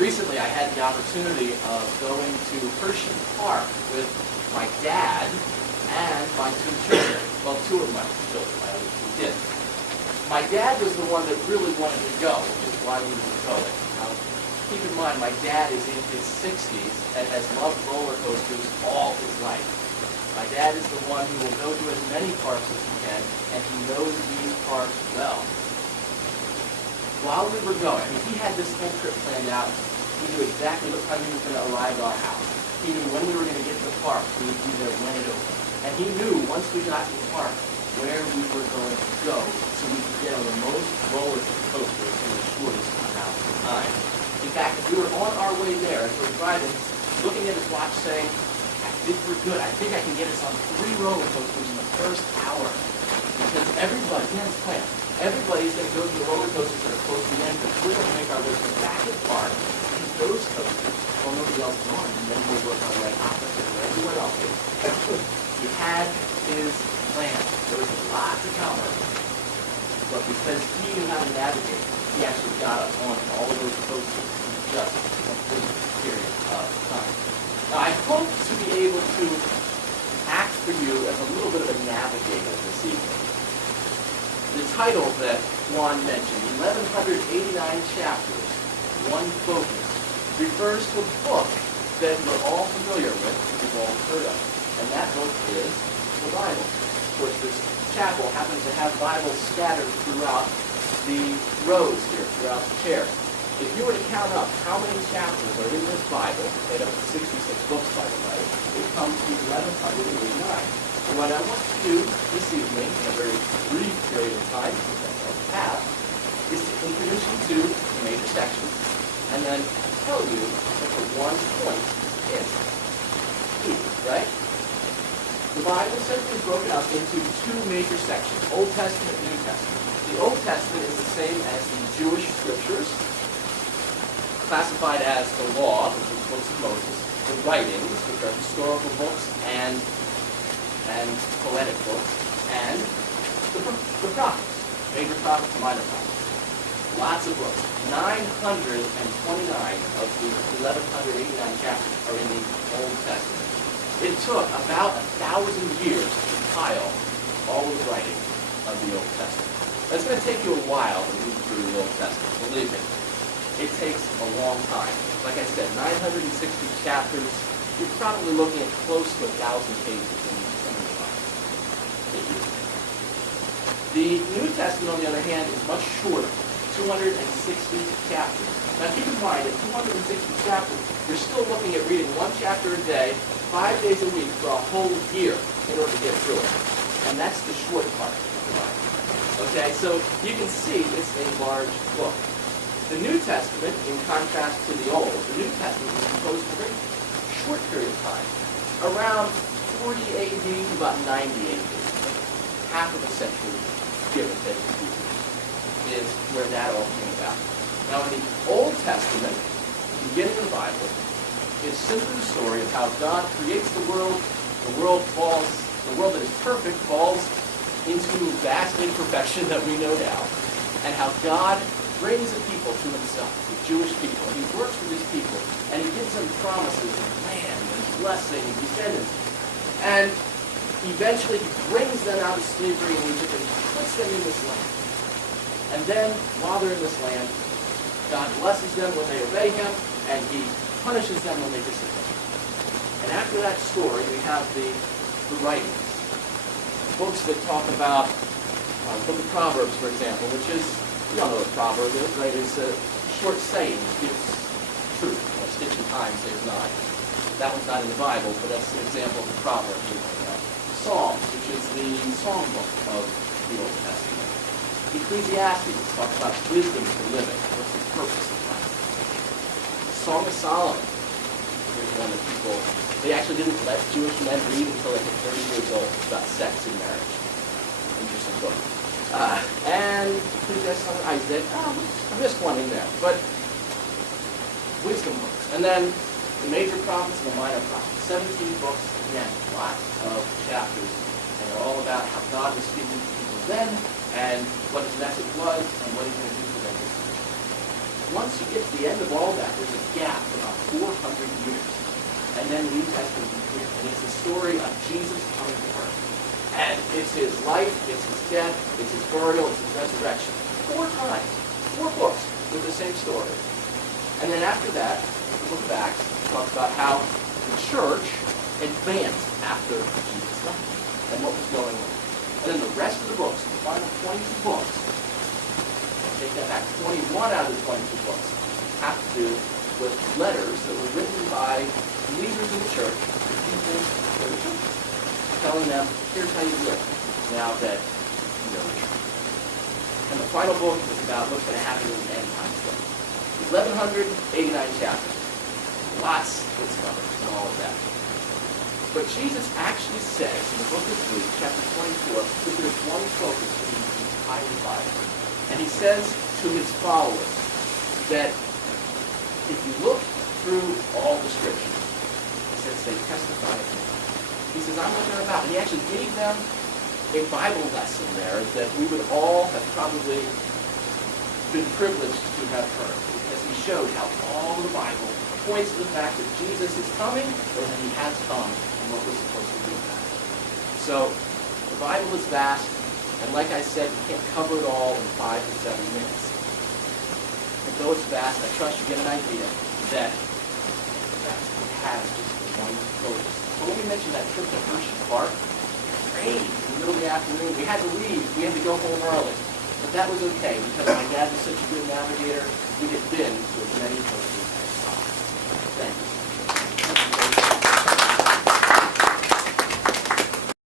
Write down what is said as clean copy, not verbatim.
Recently, I had the opportunity of going to Hershey Park with my dad and my two children. Well, two of my children, my other two kids. My dad was the one that really wanted to go, which is why we were going. Now, keep in mind, my dad is in his 60s and has loved roller coasters all his life. My dad is the one who will go to as many parks as he can, and he knows these parks well. While we were going, he had this whole trip planned out. He knew exactly what time he was going to arrive at our house. He knew when we were going to get to the park, so we would be there when it opened. And he knew once we got to the park where we were going to go, so we could get on the most roller coasters in the shortest amount of time. In fact, we were on our way there, as we were driving, looking at his watch saying, I think we're good. I think I can get us on 3 roller coasters in the first hour. Because everybody, he had his plan. Everybody's going to go to the roller coasters that are close to the end, but we're going to make our way to the back of the park and those coasters while nobody else is on, and then we'll work our way opposite where everyone else is. He had his plan. There was a lot to cover, but because he knew how to navigate, he actually got us on all of those coasters in just a brief period of time. Now, I hope to be able to act for you as a little bit of a navigator this evening. The title that Juan mentioned, 1,189 chapters, one focus, refers to a book that we're all familiar with, we've all heard of, and that book is the Bible. Of course, this chapel happens to have Bibles scattered throughout the rows here, throughout the chair. If you were to count up how many chapters are in this Bible, made up of 66 books, by the way, it comes to 1,189. So what I want to do this evening, in a very brief period of time, which I don't have, is to introduce you to the major sections, and then tell you what the one point is. Easy, right? The Bible is simply broken up into 2 major sections, Old Testament and New Testament. The Old Testament is the same as the Jewish scriptures, classified as the Law, which is books of Moses, the writings, which are historical books and poetic books, and the prophets, major prophets, minor prophets. Lots of books. 929 of the 1,189 chapters are in the Old Testament. It took about 1,000 years to compile all of the writing of the Old Testament. It's going to take you a while to read through the Old Testament, believe me. It takes a long time. Like I said, 960 chapters. You're probably looking at close to 1,000 pages in some of the Bible. The New Testament, on the other hand, is much shorter, 260 chapters. Now keep in mind, at 260 chapters, you're still looking at reading 1 chapter a day, 5 days a week for a whole year in order to get through it. And that's the short part of the Bible. Okay, so you can see it's a large book. The New Testament, in contrast to the Old, the New Testament was composed in a very short period of time, around 40 AD to about 90 AD. Half of a century, give or take, is where that all came about. Now, in the Old Testament, the beginning of the Bible, is simply the story of how God creates the world that is perfect falls into vast imperfection that we know now, and how God brings a people to himself, the Jewish people, and he works with his people, and he gives them promises of land and blessing and descendants. And eventually he brings them out of slavery in Egypt and puts them in this land. And then, while they're in this land, God blesses them when they obey him, and he punishes them when they disobey. And after that story, we have the writings. Books that talk about the book of Proverbs, for example, which is, you all know what a proverb is, right? It's a short saying that gives truth. A stitch in time saves 9. That one's not in the Bible, but that's an example of the proverb. Psalms, which is the song book of the Old Testament. Ecclesiastes talks about wisdom for living. What's the purpose of life? Song of Solomon is one that people, they actually didn't let Jewish men read until they were 30 years old. It's about sex and marriage. Interesting book. And Isaiah, I missed one in there, but wisdom books. And then the major prophets and the minor prophets. 17 books, again, lots of chapters. And they're all about how God was speaking to people then, and what his message was, and what he's going to do for them. once you get to the end of all that, there's a gap of about 400 years. And then the New Testament is here. And it's the story of Jesus coming to earth. And it's his life, it's his death, it's his burial, it's his resurrection. 4 times. 4 books with the same story. And then after that, the book of Acts talks about how the church advanced after Jesus died and what was going on. And then the rest of the books, the final 22 books, take that back, 21 out of the 22 books have to do with letters that were written by leaders in the church, people in the church, telling them, here's how you live now that you know the truth. And the final book is about what's going to happen in the end times. 1,189 chapters. Lots that's covered and all of that. But Jesus actually says in the book of Luke, chapter 24, that there's one focus for the entire Bible. And he says to his followers that if you look through all the scriptures, he says they testify of me. He says, I'm what they're about. And he actually gave them a Bible lesson there that we would all have probably been privileged to have heard, because he showed how all of the Bible points to the fact that Jesus is coming or that he has come and what we're supposed to do about it. So the Bible is vast, and like I said, we can't cover it all in 5 to 7 minutes. But though it's vast, I trust you get an idea that it has just one focus. So when we mentioned that trip to Hershey Park, it rained in the middle of the afternoon. We had to leave. We had to go home early. But that was okay, because my dad was such a good navigator. We had been to as many places as possible. Thank you.